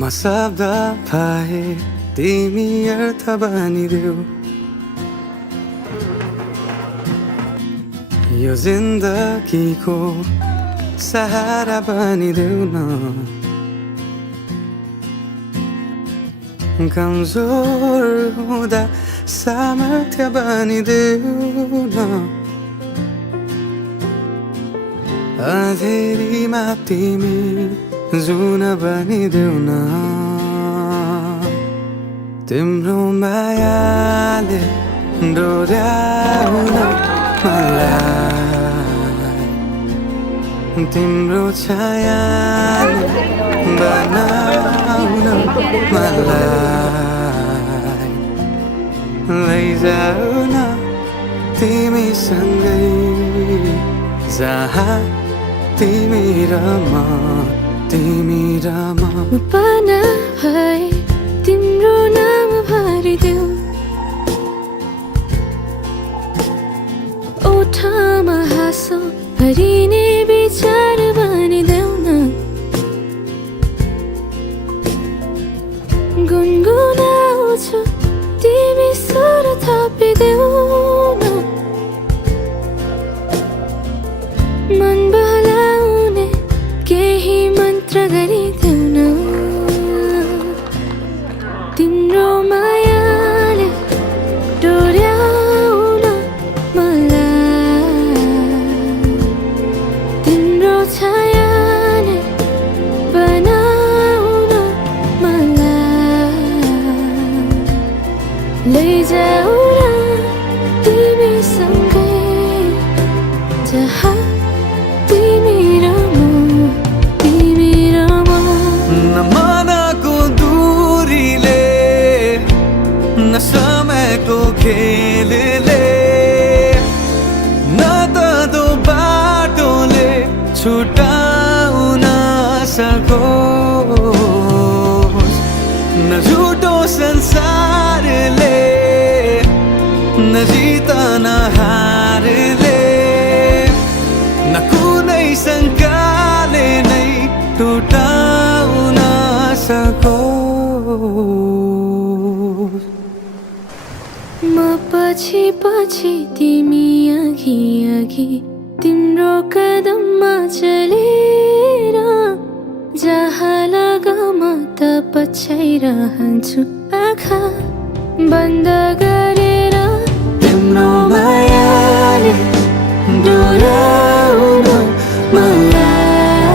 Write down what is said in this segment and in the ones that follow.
Masabda pahe timi artha banideu यो जिन्दगीको सहारा बनिदेऊ न कमजोर हुँदा सामर्थ्य बनिदेऊ न अँधेरीमा तिमी जुन बनिदेऊ न तिम्रो मायाले डोर्याउन मलाई तिम्रो छायाले बनाउन मलाई लैजाऊ न तिमीसँगै जहाँ तिमी र म पाना भए तिम्रो नाम भरिदेऊ ओठमा हाँसो भरिने विचार बनिदेऊ न गुनगुनाउँछु तिमी स्वर थपिदेऊ न मन बहलाउने केही मन्त्र गरिदेऊ न तिम्रो मायाले डोर्याउन मलाई तिम्रो छायाले बनाउन मलाई लैजाऊ न तिमीसँगै जहाँ तिमी र म मनको दूरीले न समयको खेलले न त दो बाटोले छुटाउन सकोस् न झुटो संसारले न जित न हारले न कुनै शङ्काले नै टुटाउन सकोस् म पछि पछि तिमी अघि अघि तिम्रो कदममा चलेर जहाँ लगाम त पछ्याइरहन्छु आँखा बन्द गरेर तिम्रो मायाले डोर्याउन मलाई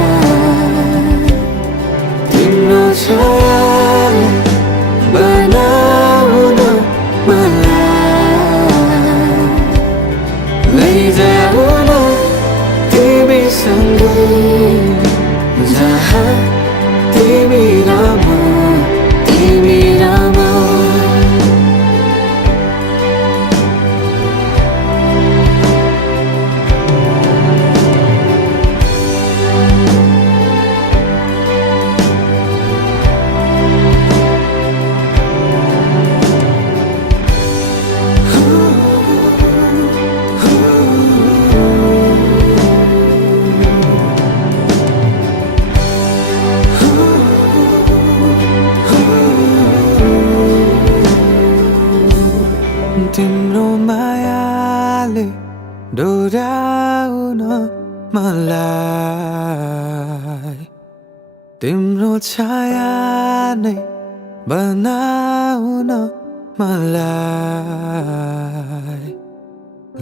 तिम्रो छायाले बनाउन मलाई लैजाऊ न तिमीसँगै जहाँ तिमी र म तिम्रो मायाले डोर्याउन मलाई तिम्रो छाया नै बनाउन मलाई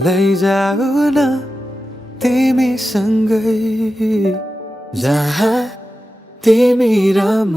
लैजाऊ न तिमीसँगै जहाँ तिमी र म